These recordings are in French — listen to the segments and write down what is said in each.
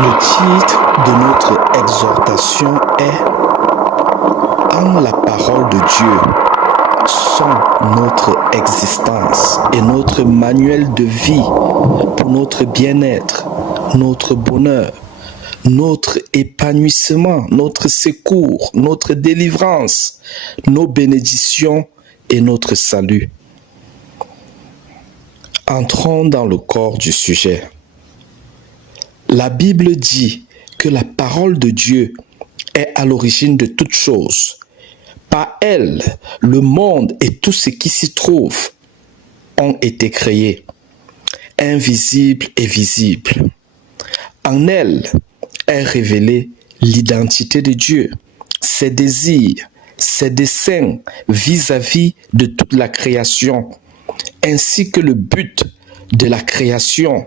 Le titre de notre exhortation est En la parole de Dieu sont notre existence et notre manuel de vie pour notre bien-être, notre bonheur, notre épanouissement, notre secours, notre délivrance, nos bénédictions et notre salut. Entrons dans le corps du sujet. La Bible dit que la parole de Dieu est à l'origine de toutes choses. Par elle, le monde et tout ce qui s'y trouve ont été créés, invisibles et visibles. En elle est révélée l'identité de Dieu, ses désirs, ses desseins vis-à-vis de toute la création, ainsi que le but de la création,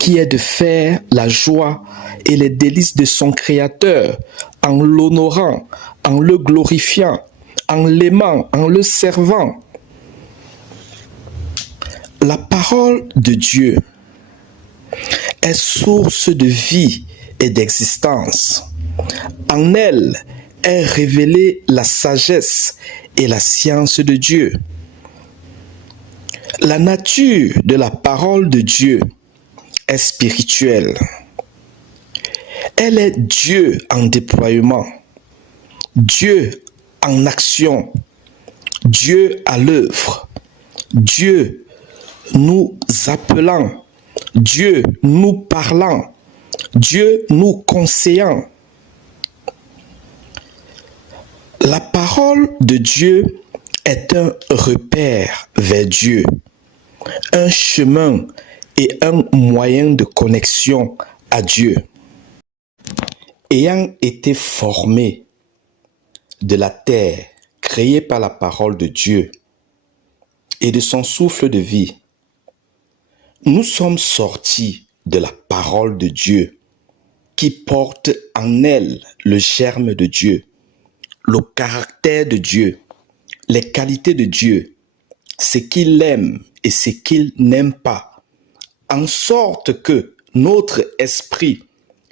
qui est de faire la joie et les délices de son Créateur en l'honorant, en le glorifiant, en l'aimant, en le servant. La parole de Dieu est source de vie et d'existence. En elle est révélée la sagesse et la science de Dieu. La nature de la parole de Dieu est spirituelle. Elle est Dieu en déploiement, Dieu en action, Dieu à l'œuvre, Dieu nous appelant, Dieu nous parlant, Dieu nous conseillant. La parole de Dieu est un repère vers Dieu, un chemin et un moyen de connexion à Dieu. Ayant été formé de la terre créée par la parole de Dieu et de son souffle de vie, nous sommes sortis de la parole de Dieu qui porte en elle le germe de Dieu, le caractère de Dieu, les qualités de Dieu, ce qu'il aime et ce qu'il n'aime pas, en sorte que notre esprit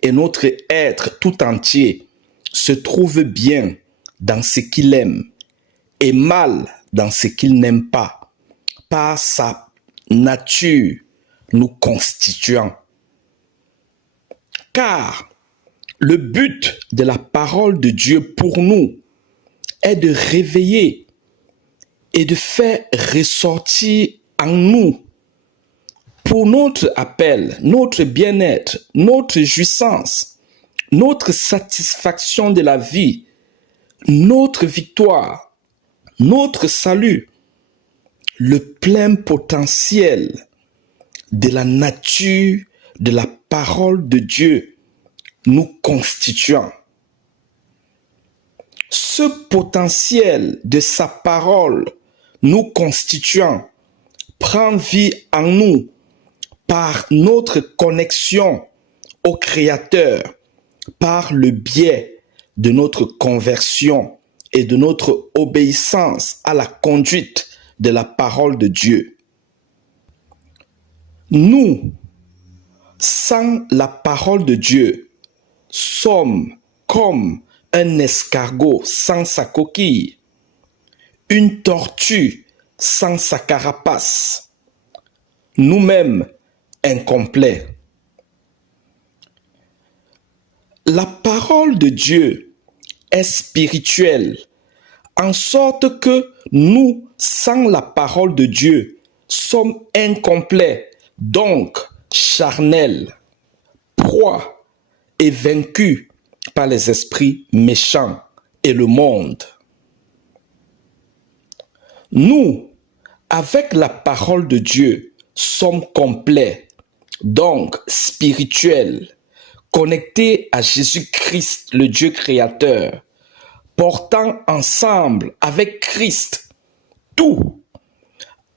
et notre être tout entier se trouvent bien dans ce qu'il aime et mal dans ce qu'il n'aime pas, par sa nature nous constituant. Car le but de la parole de Dieu pour nous est de réveiller et de faire ressortir en nous, pour notre appel, notre bien-être, notre jouissance, notre satisfaction de la vie, notre victoire, notre salut, le plein potentiel de la nature de la parole de Dieu nous constituant. Ce potentiel de sa parole nous constituant prend vie en nous par notre connexion au Créateur, par le biais de notre conversion et de notre obéissance à la conduite de la parole de Dieu. Nous, sans la parole de Dieu, sommes comme un escargot sans sa coquille, une tortue sans sa carapace, nous-mêmes incomplets. La parole de Dieu est spirituelle, en sorte que nous, sans la parole de Dieu, sommes incomplets, donc charnels, proies et vaincus par les esprits méchants et le monde. Nous, avec la parole de Dieu, sommes complets, donc spirituels, connectés à Jésus-Christ, le Dieu créateur, portant ensemble avec Christ tout,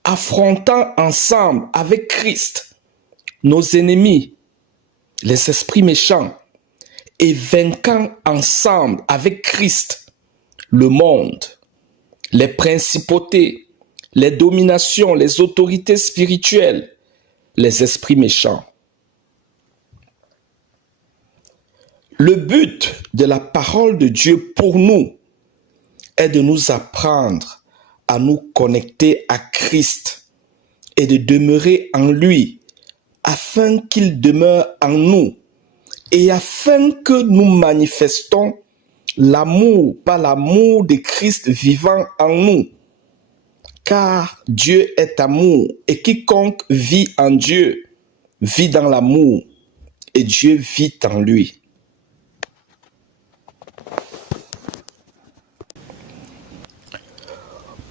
affrontant ensemble avec Christ nos ennemis, les esprits méchants, et vainquant ensemble avec Christ le monde, les principautés, les dominations, les autorités spirituelles, les esprits méchants. Le but de la parole de Dieu pour nous est de nous apprendre à nous connecter à Christ et de demeurer en lui afin qu'il demeure en nous et afin que nous manifestons l'amour par l'amour de Christ vivant en nous. Car Dieu est amour et quiconque vit en Dieu vit dans l'amour et Dieu vit en lui.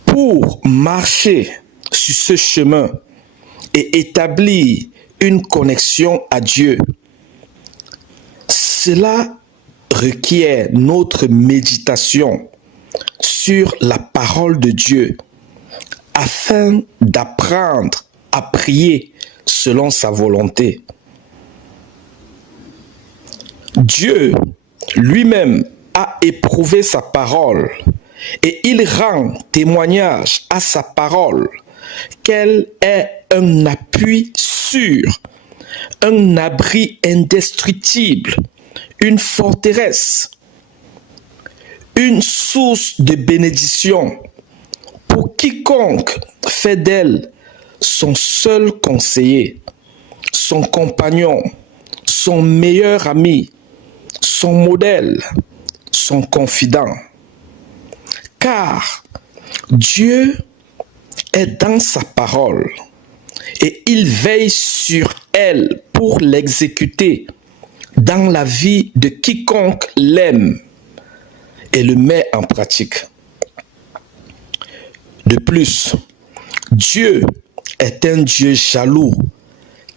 Pour marcher sur ce chemin et établir une connexion à Dieu, cela requiert notre méditation sur la parole de Dieu afin d'apprendre à prier selon sa volonté. Dieu lui-même a éprouvé sa parole et il rend témoignage à sa parole qu'elle est un appui sûr, un abri indestructible, une forteresse, une source de bénédiction pour quiconque fait d'elle son seul conseiller, son compagnon, son meilleur ami, son modèle, son confident. Car Dieu est dans sa parole et il veille sur elle pour l'exécuter dans la vie de quiconque l'aime et le met en pratique. De plus, Dieu est un Dieu jaloux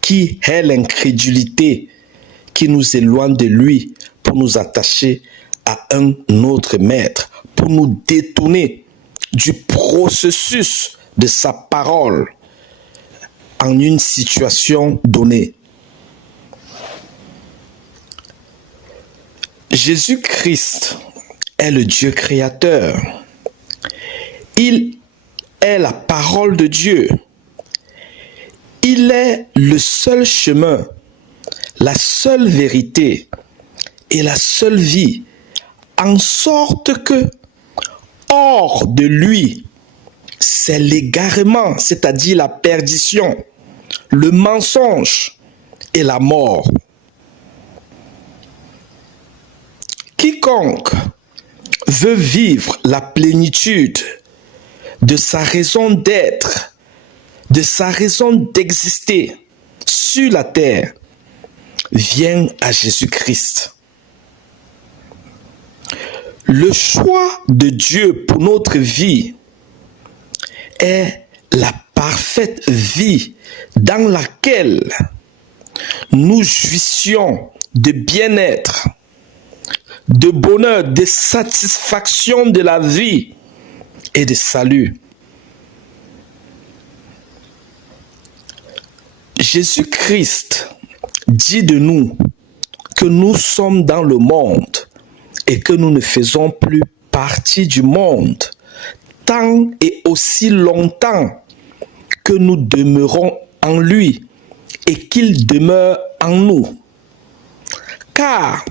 qui hait l'incrédulité qui nous éloigne de lui pour nous attacher à un autre maître, pour nous détourner du processus de sa parole en une situation donnée. Jésus-Christ est le Dieu créateur. Il est la parole de Dieu. Il est le seul chemin, la seule vérité et la seule vie, en sorte que, hors de lui, c'est l'égarement, c'est-à-dire la perdition, le mensonge et la mort. Quiconque veut vivre la plénitude de sa raison d'être, de sa raison d'exister sur la terre, vient à Jésus-Christ. Le choix de Dieu pour notre vie est la parfaite vie dans laquelle nous jouissions de bien-être, de bonheur, de satisfaction de la vie et de salut. Jésus-Christ dit de nous que nous sommes dans le monde et que nous ne faisons plus partie du monde tant et aussi longtemps que nous demeurons en lui et qu'il demeure en nous. Car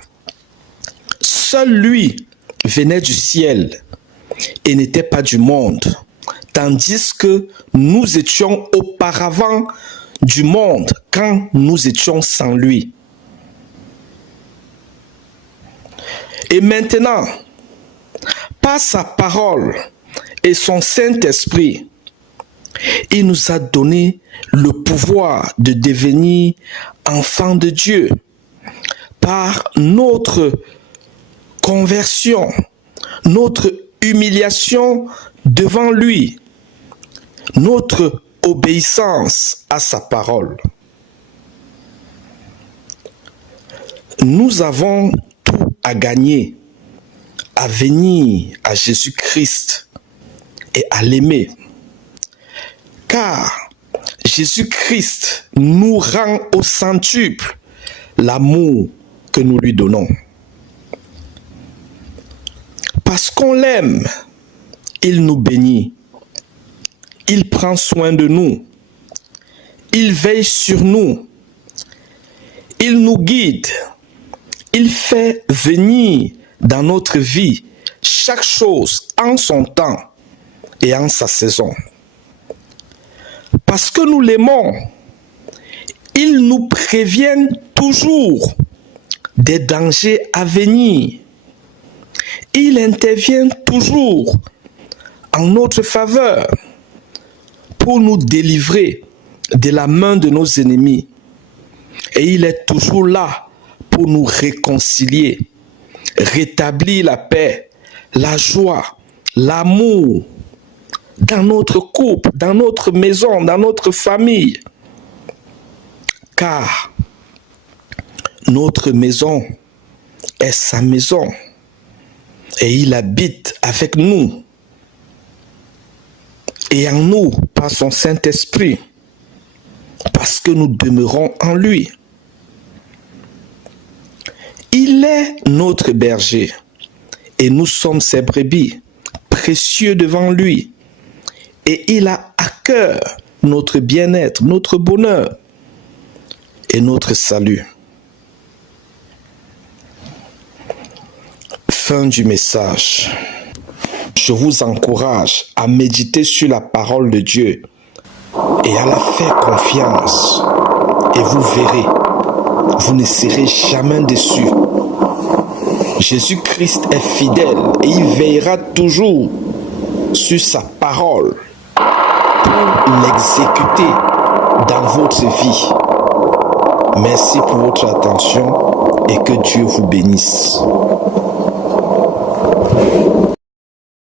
seul lui venait du ciel et n'était pas du monde, tandis que nous étions auparavant du monde quand nous étions sans lui. Et maintenant, par sa parole et son Saint-Esprit, il nous a donné le pouvoir de devenir enfants de Dieu par notre conversion, notre humiliation devant lui, notre obéissance à sa parole. Nous avons tout à gagner, à venir à Jésus-Christ et à l'aimer. Car Jésus-Christ nous rend au centuple l'amour que nous lui donnons. Parce qu'on l'aime, il nous bénit. Il prend soin de nous. Il veille sur nous. Il nous guide. Il fait venir dans notre vie chaque chose en son temps et en sa saison. Parce que nous l'aimons, il nous prévient toujours des dangers à venir. Il intervient toujours en notre faveur pour nous délivrer de la main de nos ennemis. Et il est toujours là pour nous réconcilier, rétablir la paix, la joie, l'amour dans notre couple, dans notre maison, dans notre famille. Car notre maison est sa maison et il habite avec nous et en nous par son Saint-Esprit parce que nous demeurons en lui. Il est notre berger et nous sommes ses brebis, précieux devant lui. Et il a à cœur notre bien-être, notre bonheur et notre salut. Fin du message. Je vous encourage à méditer sur la parole de Dieu et à la faire confiance. Et vous verrez, vous ne serez jamais déçus. Jésus-Christ est fidèle et il veillera toujours sur sa parole pour l'exécuter dans votre vie. Merci pour votre attention et que Dieu vous bénisse.